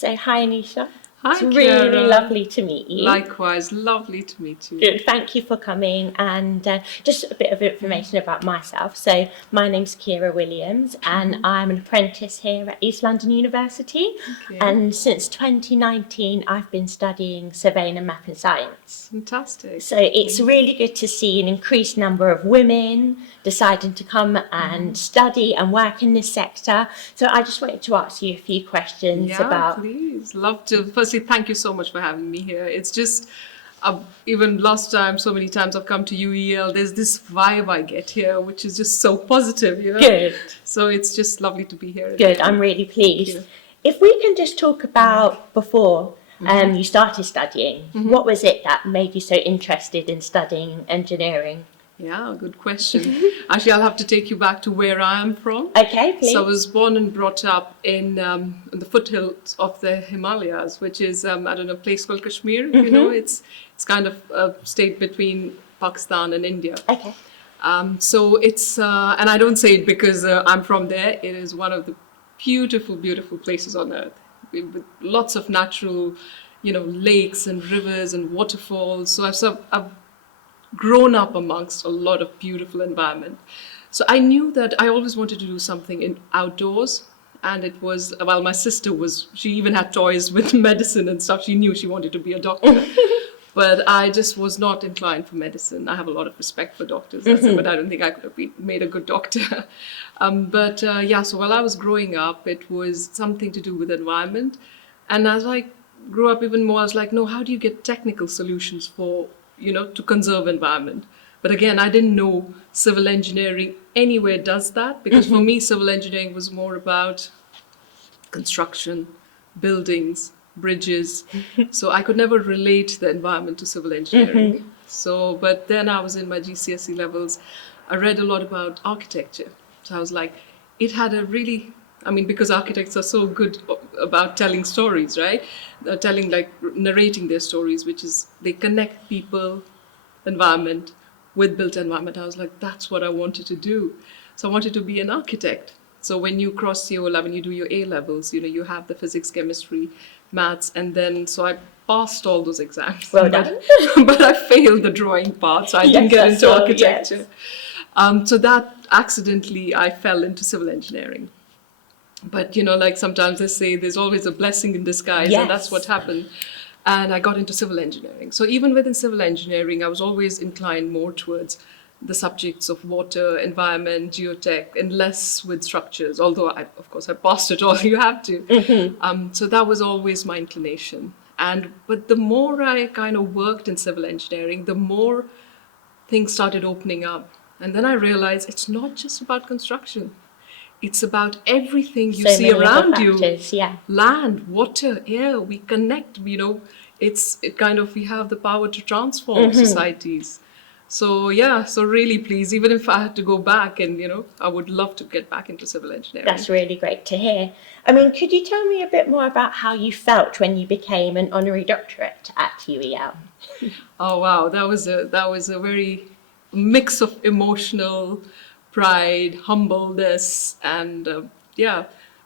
So, hi Anusha. Hi, It's really Kiara. lovely to meet you. Likewise, lovely to meet you. Good, thank you for coming. And just a bit of information about myself. So, my name's Kira Williams, and I'm an apprentice here at East London University. Okay. And since 2019, I've been studying surveying and mapping science. Fantastic. So it's really good to see an increased number of women deciding to come and study and work in this sector. So I just wanted to ask you a few questions about... Please. Love to. Firstly, thank you so much for having me here. It's just, even last time, so many times I've come to UEL, there's this vibe I get here, which is just so positive, Good. So it's just lovely to be here. Good, I'm really pleased. If we can just talk about before you started studying, what was it that made you so interested in studying engineering? Yeah, good question. Actually, I'll have to take you back to where I am from. Okay, please. So I was born and brought up in the foothills of the Himalayas, which is, I don't know, a place called Kashmir. You know, it's kind of a state between Pakistan and India. Okay. So it's, and I don't say it because I'm from there. It is one of the beautiful, beautiful places on earth with lots of natural, lakes and rivers and waterfalls. So I've grown up amongst a lot of beautiful environment. So I knew that I always wanted to do something in outdoors. And it was, well, my sister she even had toys with medicine and stuff. She knew she wanted to be a doctor. But I just was not inclined for medicine. I have a lot of respect for doctors, but I don't think I could have made a good doctor. So while I was growing up, it was something to do with environment. And as I grew up even more, I was like, no, how do you get technical solutions for, to conserve environment? But again, I didn't know civil engineering anywhere does that, because for me, civil engineering was more about construction, buildings, bridges. So I could never relate the environment to civil engineering. But then I was in my GCSE levels. I read a lot about architecture. So I was like, it had a really, because architects are so good about telling stories, right? Narrating their stories, which is they connect people, environment with built environment. I was like, that's what I wanted to do. So I wanted to be an architect. So when you cross when you do your A levels, you have the physics, chemistry, maths, and then so I passed all those exams. Well done. But I failed the drawing part, so I didn't get into architecture. So that accidentally I fell into civil engineering. But sometimes they say there's always a blessing in disguise, and that's what happened. And I got into civil engineering. So even within civil engineering, I was always inclined more towards the subjects of water, environment, geotech, and less with structures, although of course I passed it all, you have to. So that was always my inclination. But the more I kind of worked in civil engineering, the more things started opening up. And then I realized it's not just about construction. It's about everything you see around you. Land, water, air, we connect, we have the power to transform societies. So really pleased, even if I had to go back and, I would love to get back into civil engineering. That's really great to hear. Could you tell me a bit more about how you felt when you became an honorary doctorate at UEL? Oh, wow. That was a very mix of emotional pride, humbleness, and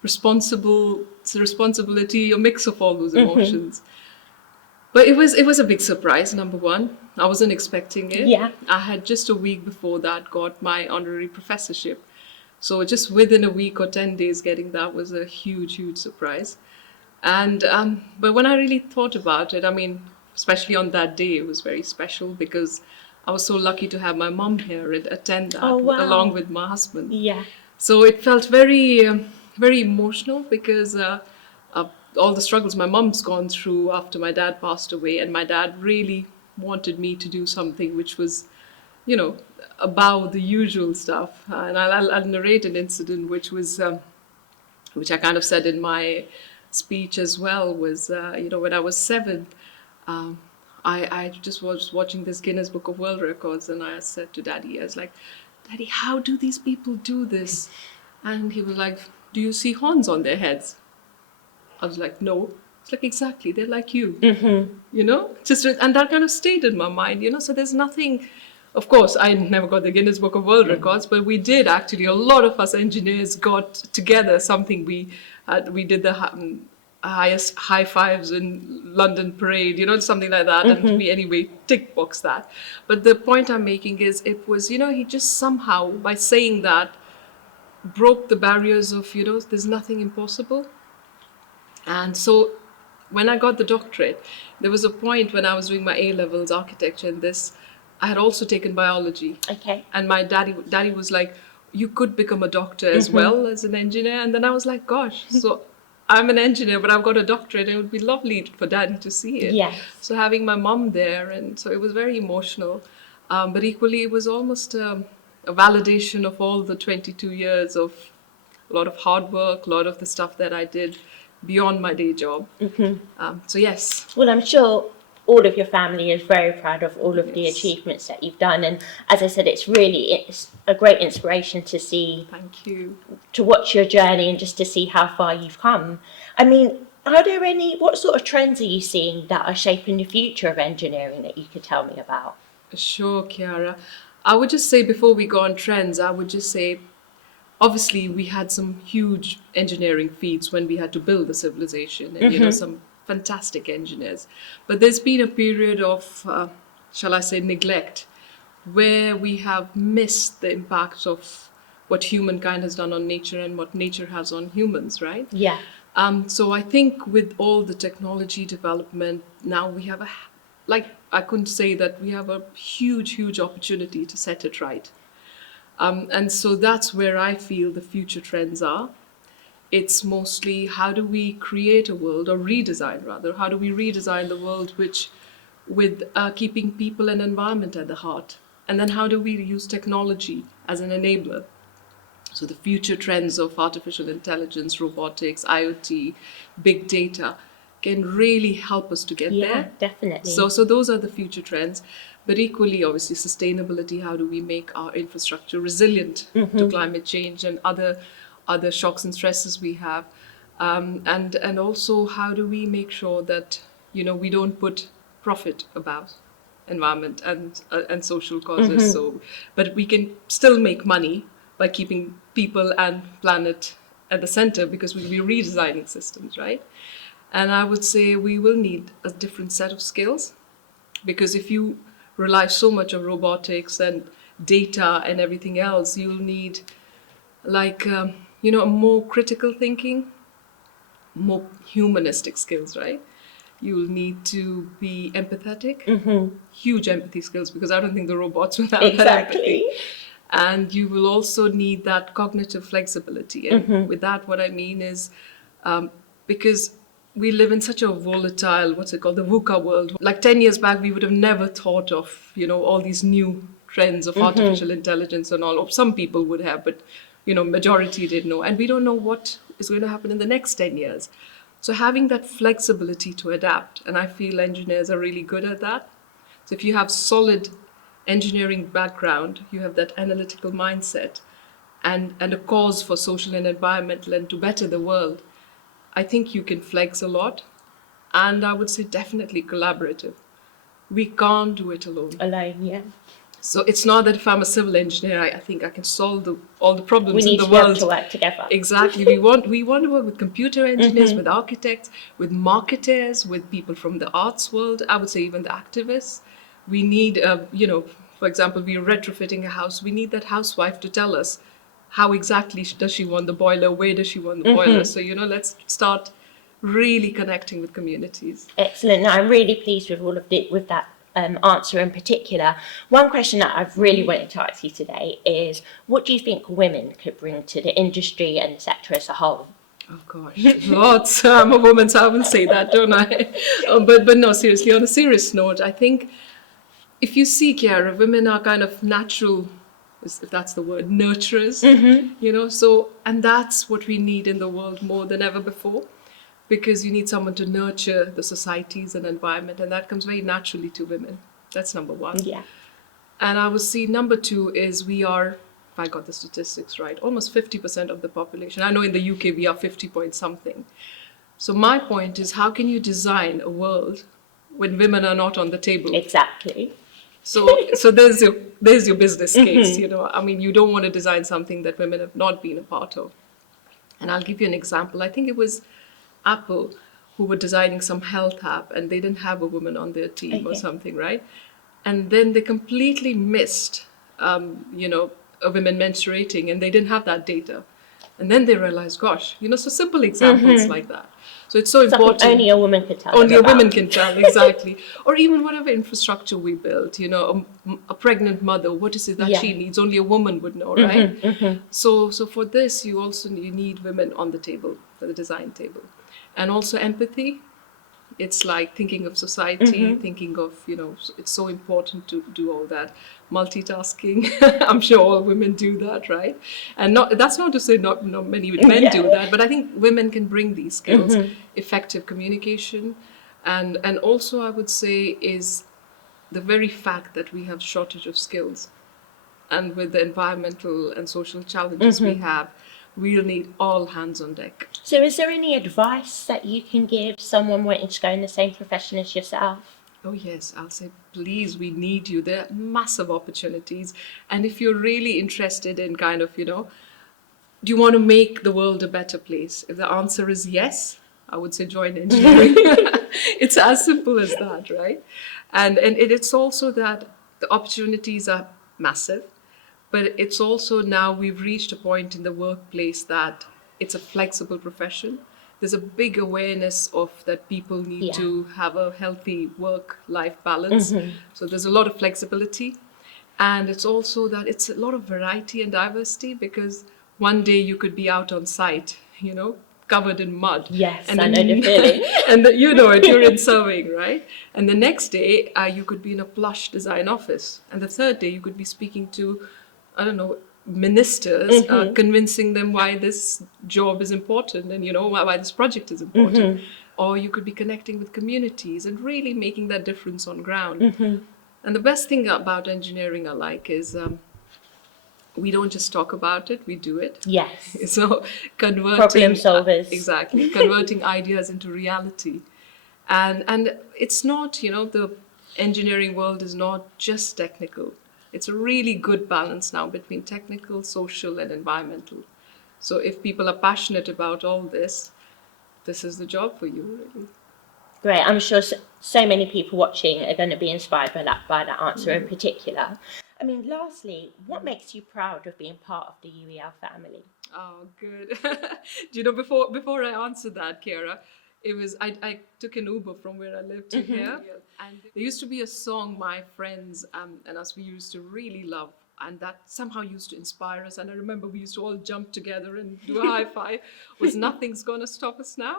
responsibility, a mix of all those emotions. But it was a big surprise, number one. I wasn't expecting it. Yeah. I had just a week before that got my honorary professorship. So just within a week or 10 days getting that was a huge, huge surprise. And but when I really thought about it, especially on that day, it was very special because I was so lucky to have my mom here and attend that along with my husband. Yeah. So it felt very, very emotional because all the struggles my mom's gone through after my dad passed away, and my dad really wanted me to do something which was, above the usual stuff. And I'll narrate an incident which I kind of said in my speech as well, was, when I was 7, I just was watching this Guinness Book of World Records, and I said to Daddy, I was like, Daddy, how do these people do this? And he was like, do you see horns on their heads? I was like, no. It's like, exactly, they're like you. And that kind of stayed in my mind, so there's nothing. Of course, I never got the Guinness Book of World Records, but we did actually, a lot of us engineers got together something we did the highest high fives in London Parade, something like that. And we anyway tick box that. But the point I'm making is it was, he just somehow, by saying that, broke the barriers of, there's nothing impossible. And so when I got the doctorate, there was a point when I was doing my A levels, architecture, and this, I had also taken biology. Okay. And my daddy was like, you could become a doctor as well as an engineer. And then I was like, gosh, so I'm an engineer, but I've got a doctorate. It would be lovely for daddy to see it. Yes. So having my mum there, and so it was very emotional. But equally, it was almost a validation of all the 22 years of a lot of hard work, a lot of the stuff that I did beyond my day job. So yes. Well, I'm sure all of your family is very proud of all of the Yes. achievements that you've done. And as I said, it's a great inspiration to see, Thank you. to watch your journey and just to see how far you've come. I mean, what sort of trends are you seeing that are shaping the future of engineering that you could tell me about? Sure, Kiara. I would just say before we go on trends, I would just say obviously we had some huge engineering feats when we had to build the civilization and some fantastic engineers. But there's been a period of, shall I say, neglect where we have missed the impact of what humankind has done on nature and what nature has on humans, right? Yeah. So I think with all the technology development, now we have I couldn't say that we have a huge opportunity to set it right. And so that's where I feel the future trends are. It's mostly how do we create a world, or redesign rather, how do we redesign the world with keeping people and environment at the heart? And then how do we use technology as an enabler? So the future trends of artificial intelligence, robotics, IoT, big data can really help us to get Yeah, there. definitely. So those are the future trends. But equally, obviously, sustainability, how do we make our infrastructure resilient to climate change and other shocks and stresses we have? And also, how do we make sure that, we don't put profit above environment and social causes? So, but we can still make money by keeping people and planet at the center, because we'll be redesigning systems, right? And I would say we will need a different set of skills, because if you rely so much on robotics and data and everything else, you'll need a more critical thinking, more humanistic skills, right? You'll need to be empathetic, huge empathy skills, because I don't think the robots will have that empathy. Exactly. And you will also need that cognitive flexibility. And with that, what I mean is, because we live in such a volatile, what's it called, the VUCA world. Like 10 years back, we would have never thought of, all these new trends of artificial intelligence and all. Or some people would have, but, majority didn't know. And we don't know what is going to happen in the next 10 years. So having that flexibility to adapt, and I feel engineers are really good at that. So if you have solid engineering background, you have that analytical mindset and a cause for social and environmental and to better the world, I think you can flex a lot. And I would say definitely collaborative. We can't do it alone. Alone, yeah. So it's not that if I'm a civil engineer, I think I can solve all the We problems in need the to be able world. to work together. Exactly. We want to work with computer engineers, with architects, with marketers, with people from the arts world. I would say even the activists. We need, for example, we are retrofitting a house. We need that housewife to tell us how exactly does she want the boiler, where does she want the boiler. So, let's start really connecting with communities. Excellent. No, I'm really pleased with with that answer in particular. One question that I've really wanted to ask you today is, what do you think women could bring to the industry and the sector as a whole? Oh gosh, lots. I'm a woman, so I will say that, don't I? But no, seriously, on a serious note, I think if you see, Kiara, women are kind of natural, if that's the word, nurturers, so, and that's what we need in the world more than ever before, because you need someone to nurture the societies and environment, and that comes very naturally to women. That's number one. Yeah. And I would see number two is we are, if I got the statistics right, almost 50% of the population. I know in the UK we are 50 point something. So my point is, how can you design a world when women are not on the table? Exactly. So there's your business case, I mean, you don't want to design something that women have not been a part of. And I'll give you an example. I think it was Apple who were designing some health app, and they didn't have a woman on their team or Okay. something, right? And then they completely missed, a women menstruating, and they didn't have that data. And then they realized, gosh, so simple examples like that. So it's so Something important. only a woman could tell them Only a woman about. can tell, exactly. Or even whatever infrastructure we built, a pregnant mother, what is it that Yeah. she needs? Only a woman would know, right? So for this, you need women on the table, for the design table. And also empathy. It's like thinking of society, thinking of, it's so important to do all that. Multitasking, I'm sure all women do that, right? And that's not to say not many men do that, but I think women can bring these skills, effective communication. And also I would say is the very fact that we have shortage of skills. And with the environmental and social challenges we have, we'll need all hands on deck. So is there any advice that you can give someone wanting to go in the same profession as yourself? Oh, yes, I'll say, please, we need you. There are massive opportunities. And if you're really interested in kind of, do you want to make the world a better place? If the answer is yes, I would say join engineering. It's as simple as that, right? And it's also that the opportunities are massive, but it's also now we've reached a point in the workplace that it's a flexible profession. There's a big awareness of that people need to have a healthy work-life balance. So there's a lot of flexibility. And it's also that it's a lot of variety and diversity, because one day you could be out on site, covered in mud. Yes, and I know the feeling. And you know it, you're in surveying, right? And the next day you could be in a plush design office. And the third day you could be speaking to, I don't know, ministers, convincing them why this job is important and, why this project is important. Or you could be connecting with communities and really making that difference on ground. And the best thing about engineering I like is we don't just talk about it, we do it. Yes. So converting Problem solvers. exactly, converting ideas into reality. And it's not, the engineering world is not just technical. It's a really good balance now between technical, social, and environmental. So if people are passionate about all this is the job for you, really. Great. I'm sure so many people watching are going to be inspired by that answer in particular. I mean, lastly, what makes you proud of being part of the UEL family? Oh, good. Do before I answer that, Kiara, it was I took an Uber from where I live to here, and there used to be a song my friends and us we used to really love, and that somehow used to inspire us. And I remember we used to all jump together and do a high five. Was Nothing's Gonna Stop Us Now.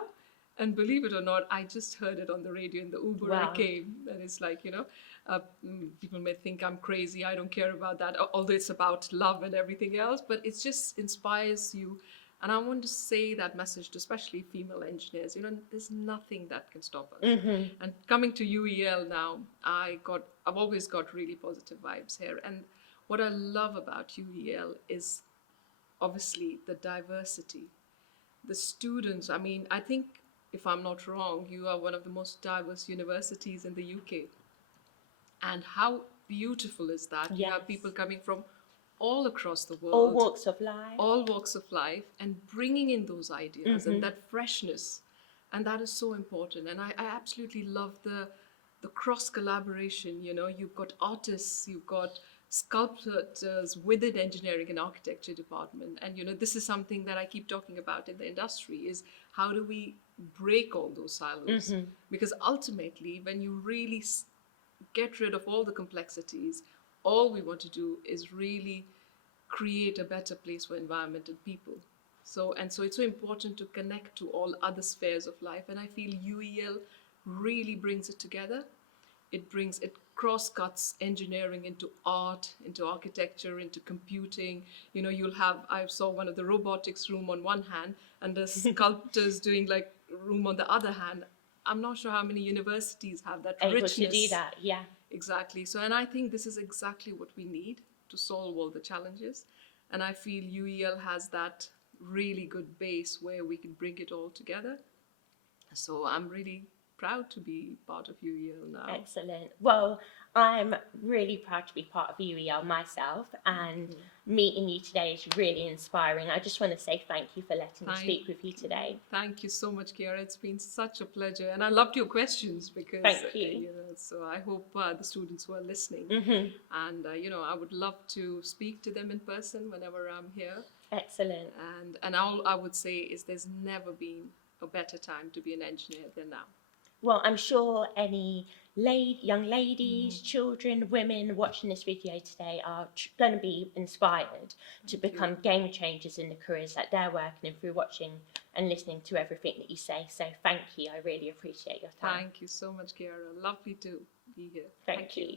And believe it or not, I just heard it on the radio in the Uber I Wow. came, and it's like, people may think I'm crazy. I don't care about that, although it's about love and everything else. But it just inspires you, and I want to say that message to especially female engineers. There's nothing that can stop us. And coming to UEL now, I've always got really positive vibes here. And what I love about UEL is obviously the diversity. The students, I mean, I think, if I'm not wrong, you are one of the most diverse universities in the UK. And how beautiful is that? You have Yes. people coming from all across the world, All walks of life. all walks of life, and bringing in those ideas and that freshness. And that is so important. And I absolutely love the cross collaboration. You've got artists, you've got sculptors within engineering and architecture department. And this is something that I keep talking about in the industry, is how do we break all those silos? Because ultimately, when you really get rid of all the complexities, all we want to do is really create a better place for environment and people. So it's so important to connect to all other spheres of life. And I feel UEL really brings it together. It cross-cuts engineering into art, into architecture, into computing. I saw one of the robotics room on one hand and the sculptors doing like room on the other hand. I'm not sure how many universities have that Able richness. to do that, yeah. Exactly. So, and I think this is exactly what we need to solve all the challenges. And I feel UEL has that really good base where we can bring it all together. So I'm really proud to be part of UEL now. Excellent. Well, I'm really proud to be part of UEL myself, and meeting you today is really inspiring. I just want to say thank you for letting me Thank speak with you today. Thank you so much, Kiara. It's been such a pleasure, and I loved your questions because Thank you. So I hope the students who are listening, and I would love to speak to them in person whenever I'm here. Excellent. And all I would say is there's never been a better time to be an engineer than now. Well, I'm sure any young ladies, children, women watching this video today are going to be inspired to become game changers in the careers that they're working in through watching and listening to everything that you say. So thank you. I really appreciate your time. Thank you so much, Kiara. Lovely to be here. Thank you.